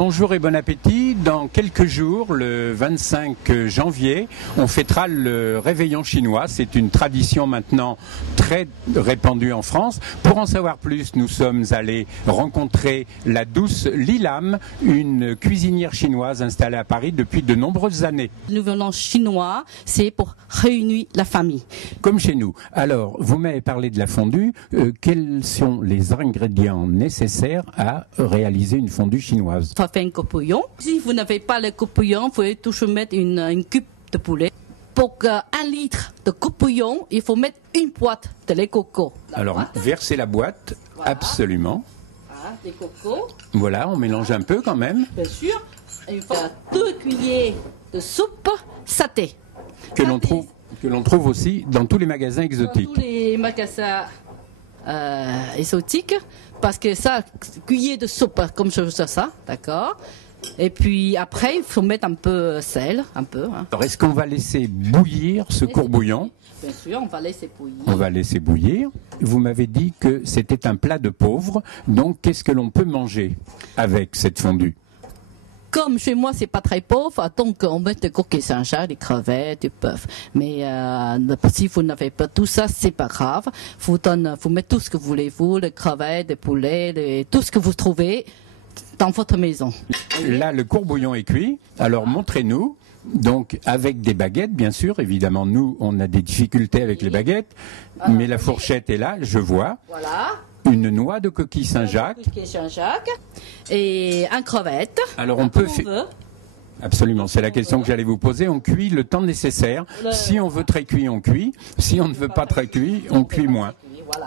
bonjour et bon appétit. Dans quelques jours, le 25 janvier, on fêtera le réveillon chinois. C'est une tradition maintenant très répandue en France. Pour en savoir plus, nous sommes allés rencontrer la douce Lilam, une cuisinière chinoise installée à Paris depuis de nombreuses années. Le réveillon chinois, c'est pour réunir la famille. Comme chez nous. Alors, vous m'avez parlé de la fondue. Quels sont les ingrédients nécessaires à réaliser une fondue chinoise? Il faut faire un coupouillon. Si vous n'avez pas le coupouillon, vous pouvez toujours mettre une cube de poulet. Pour 1 litre de coupouillon, il faut mettre une boîte de lait coco. Alors, verser la boîte, voilà. Absolument. Ah, des cocos. Voilà, on mélange un peu quand même. Bien sûr. Il faut 2 cuillères de soupe saté. Que l'on trouve aussi dans tous les magasins exotiques. Dans tous les magasins exotiques, parce que ça, cuillère de soupe, comme je fais ça, d'accord. Et puis après, il faut mettre un peu de sel, un peu. Hein. Alors, est-ce qu'on va laisser bouillir ce courbouillon? Bien sûr, on va laisser bouillir. On va laisser bouillir. Vous m'avez dit que c'était un plat de pauvres, donc qu'est-ce que l'on peut manger avec cette fondue? Comme chez moi, c'est pas très pauvre, donc on met des coquilles Saint-Jacques, des crevettes, du bœuf. Mais si vous n'avez pas tout ça, c'est pas grave. Vous mettez tout ce que vous voulez, les crevettes, les poulets, tout ce que vous trouvez dans votre maison. Là, le courbouillon est cuit. Alors, montrez-nous. Donc, avec des baguettes, bien sûr. Évidemment, nous, on a des difficultés avec les baguettes. Mais la fourchette est là, je vois. Voilà. Une noix de coquille Saint-Jacques. Et un crevette. Alors on peut faire. Absolument, c'est la question que j'allais vous poser. On cuit le temps nécessaire. Si on veut très cuit, on cuit. Si on ne veut pas très cuit, on cuit moins.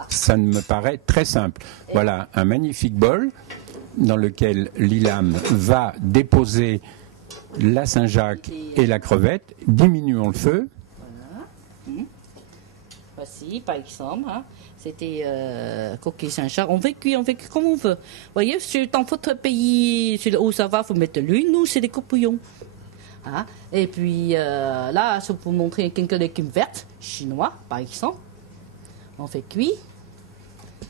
Ça me paraît très simple. Voilà un magnifique bol dans lequel Lilam va déposer la Saint-Jacques et la crevette. Diminuons le feu. Voilà. Voici, par exemple. Hein. C'était coquille Saint-Jacques. On veut cuire comme on veut. Vous voyez, dans votre pays, où ça va, vous mettez de l'huile. Nous, c'est des coupouillons. Hein? Et puis là, je vais vous montrer quelques légumes verts chinois, par exemple. On fait cuire.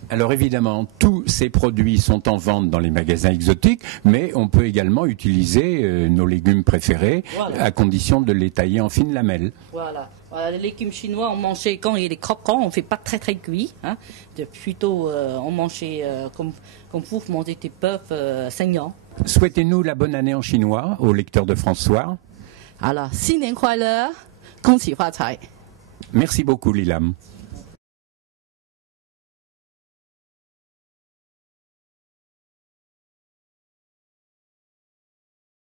Alors évidemment, tous ces produits sont en vente dans les magasins exotiques, mais on peut également utiliser nos légumes préférés, voilà, à condition de les tailler en fines lamelles. Voilà. Les légumes chinois, on mangeait quand il est croquant, on ne fait pas très très cuit. Hein. Plutôt, on mangeait comme vous mangez des bœufs saignants. Souhaitez-nous la bonne année en chinois aux lecteurs de François. Alors, 新年快乐，恭喜发财。 Merci beaucoup, Lilam.